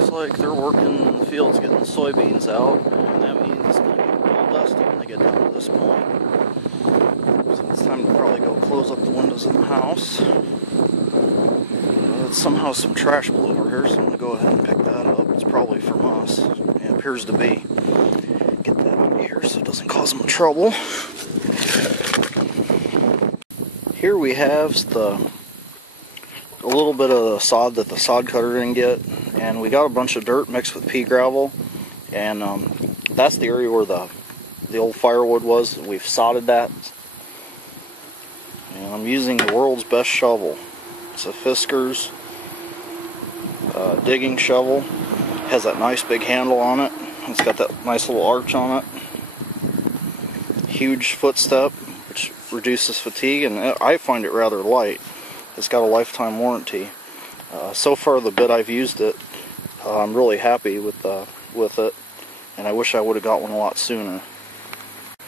Looks like they're working in the fields getting the soybeans out, and that means it's going to get real dusty when they get down to this point. So it's time to probably go close up the windows in the house. Somehow some trash blew over here, so I'm going to go ahead and pick that up. It's probably from us. It appears to be. Get that out of here so it doesn't cause them trouble. Here we have a little bit of the sod that the sod cutter didn't get, and we got a bunch of dirt mixed with pea gravel, and that's the area where the old firewood was. We've sodded that, and I'm using the world's best shovel. It's a Fisker's digging shovel. It has that nice big handle on it. It's got that nice little arch on it. Huge footstep, which reduces fatigue, and I find it rather light. It's got a lifetime warranty. So far, the bit I've used it, I'm really happy with it, and I wish I would have got one a lot sooner. I'm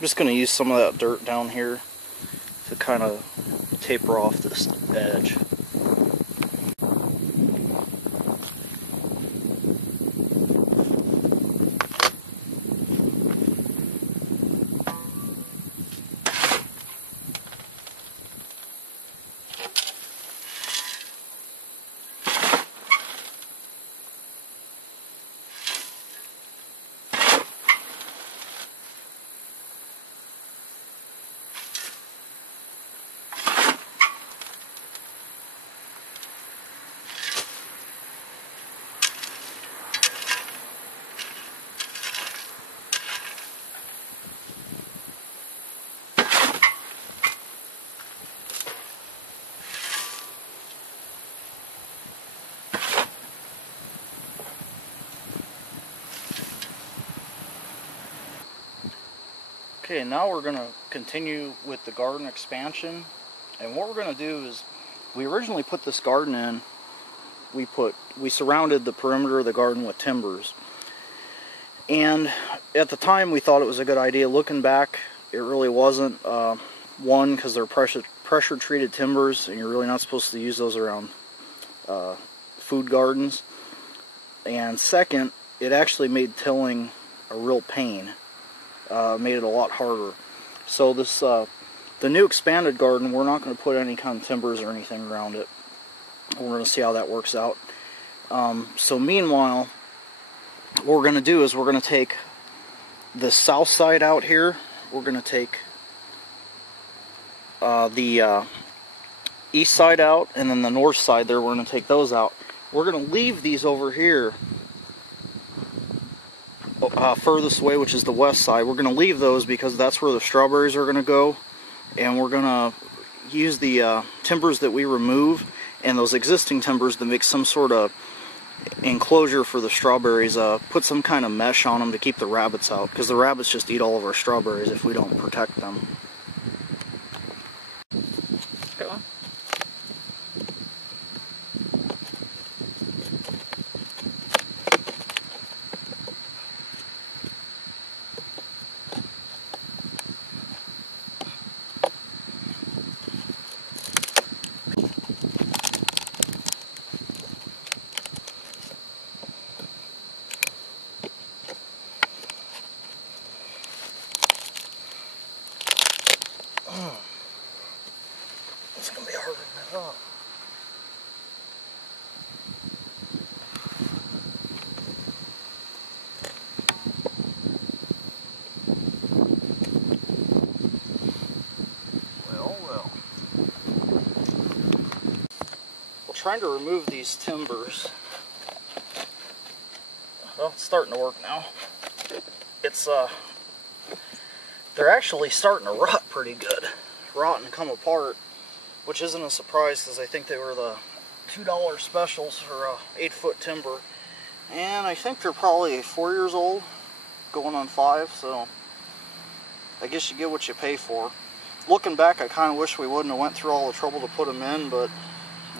just going to use some of that dirt down here to kind of taper off this edge. Okay, now we're going to continue with the garden expansion, and what we're going to do is, we originally put this garden in, we surrounded the perimeter of the garden with timbers, and at the time we thought it was a good idea. Looking back, it really wasn't. One, because they're pressure treated timbers, and you're really not supposed to use those around food gardens, and second, it actually made tilling a real pain. Made it a lot harder. So this, the new expanded garden, we're not going to put any kind of timbers or anything around it. We're going to see how that works out. So meanwhile, what we're going to do is we're going to take the south side out here. We're going to take the east side out, and then the north side there, we're going to take those out. We're going to leave these over here furthest away, which is the west side. We're going to leave those because that's where the strawberries are going to go, and we're going to use the timbers that we remove and those existing timbers to make some sort of enclosure for the strawberries. Put some kind of mesh on them to keep the rabbits out, because the rabbits just eat all of our strawberries if we don't protect them. Go on. It's going to be harder than I thought. Well. Well, trying to remove these timbers. Well, it's starting to work now. It's, they're actually starting to rot pretty good. Rot and come apart, which isn't a surprise because I think they were the $2 specials for 8-foot timber. And I think they're probably 4 years old, going on 5, so I guess you get what you pay for. Looking back, I kind of wish we wouldn't have went through all the trouble to put them in, but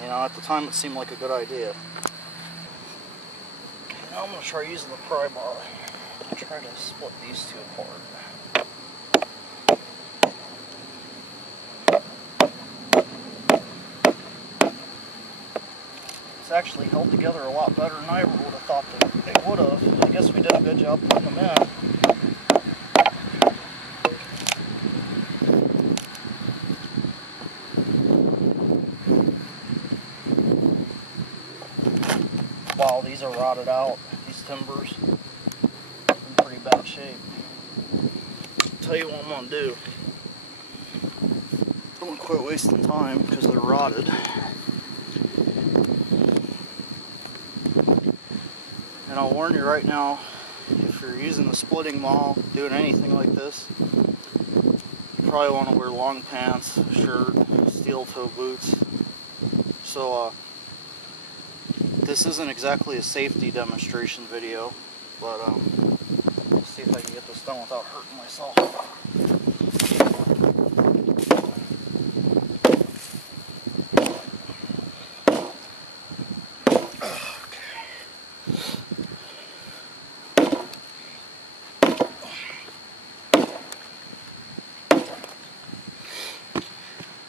you know, at the time it seemed like a good idea. Okay, now I'm going to try using the pry bar. Try to split these two apart. It's actually held together a lot better than I would have thought that they would have. I guess we did a good job putting them in. Wow, these are rotted out, these timbers. In pretty bad shape. I'll tell you what I'm going to do. I'm going to quit wasting time because they're rotted. And I'll warn you right now, if you're using the splitting maul, doing anything like this, you probably want to wear long pants, shirt, steel toe boots. So this isn't exactly a safety demonstration video, but let's see if I can get this done without hurting myself.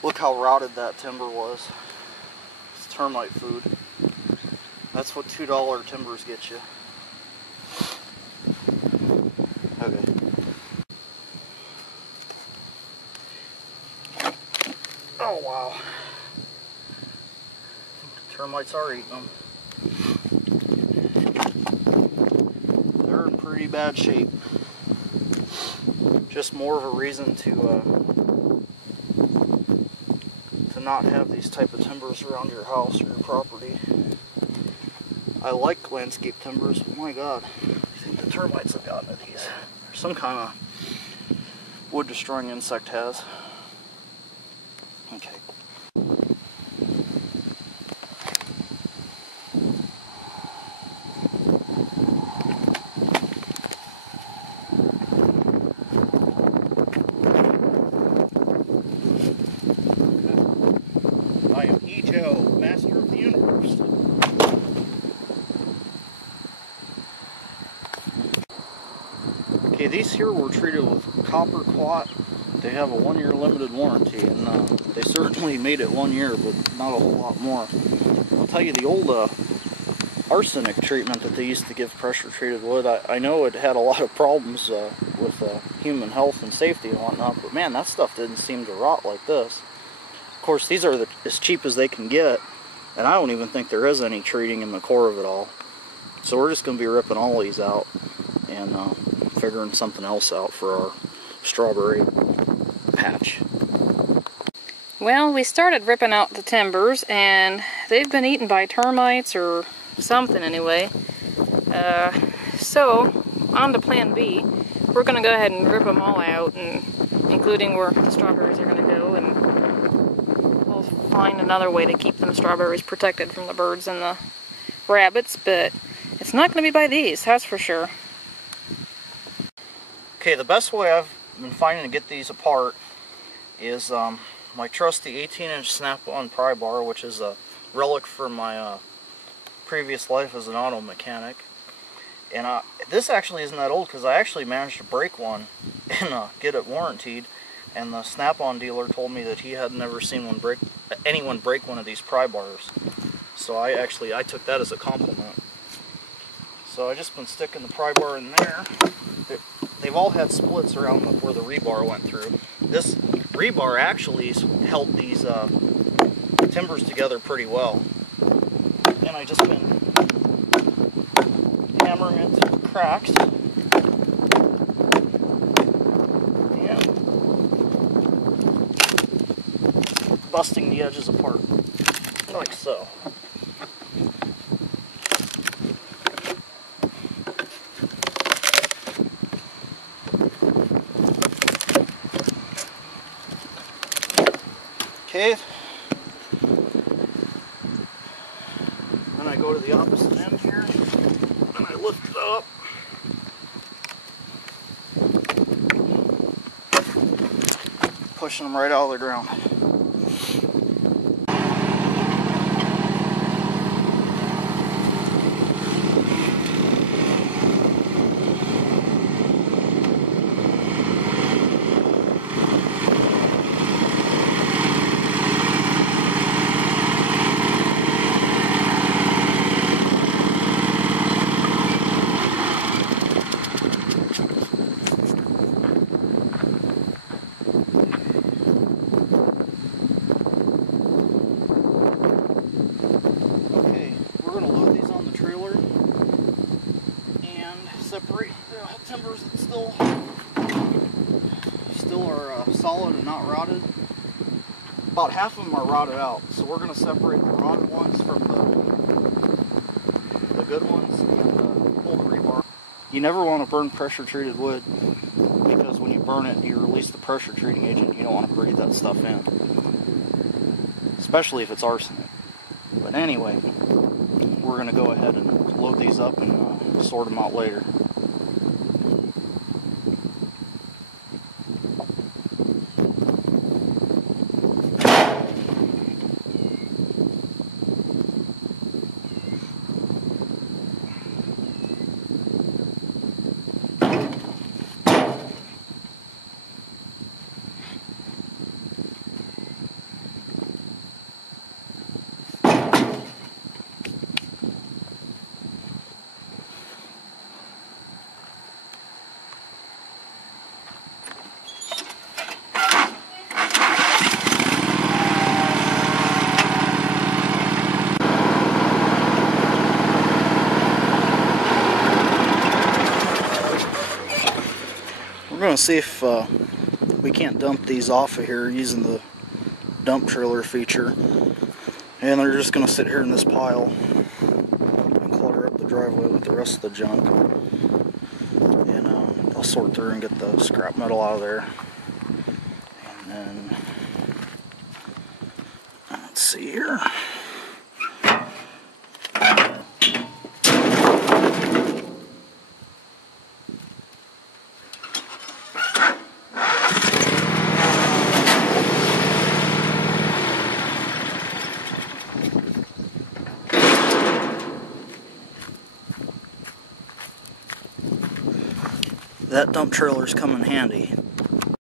Look how rotted that timber was. It's termite food. That's what $2 timbers get you. Okay. Oh wow. The termites are eating them. They're in pretty bad shape. Just more of a reason to not have these type of timbers around your house or your property. I like landscape timbers, but my god, I think the termites have gotten at these. Some kind of wood destroying insect has. Okay. I am E-Joe, master of the universe. Okay, these here were treated with copper quat. They have a 1-year limited warranty, and they certainly made it 1 year, but not a whole lot more. I'll tell you, the old arsenic treatment that they used to give pressure treated wood, I know it had a lot of problems with human health and safety and whatnot, but man, that stuff didn't seem to rot like this. Of course, these are as cheap as they can get, and I don't even think there is any treating in the core of it all. So we're just going to be ripping all these out and figuring something else out for our strawberry patch. Well, we started ripping out the timbers, and they've been eaten by termites or something anyway. So, on to plan B. We're going to go ahead and rip them all out, and including where the strawberries are going to go, and we'll find another way to keep them strawberries protected from the birds and the rabbits, but it's not going to be by these, that's for sure. Okay, the best way I've been finding to get these apart is my trusty 18-inch snap-on pry bar, which is a relic from my previous life as an auto mechanic. And this actually isn't that old, because I actually managed to break one and get it warrantied. And the snap-on dealer told me that he had never seen anyone break one of these pry bars. So I took that as a compliment. So I've just been sticking the pry bar in there. They've all had splits around where the rebar went through. This rebar actually held these timbers together pretty well. And I've just been hammering it through the cracks. And busting the edges apart, like so. Okay, then I go to the opposite end here, and I lift it up. Pushing them right out of the ground. solid and not rotted. About half of them are rotted out, so we're going to separate the rotted ones from the good ones and pull the rebar. You never want to burn pressure treated wood, because when you burn it, you release the pressure treating agent. You don't want to breathe that stuff in, especially if it's arsenic. But anyway, we're going to go ahead and load these up and sort them out later. We're going to see if we can't dump these off of here using the dump trailer feature. And they're just going to sit here in this pile and clutter up the driveway with the rest of the junk. And I'll sort through and get the scrap metal out of there. And then, let's see here. That dump trailer's come in handy.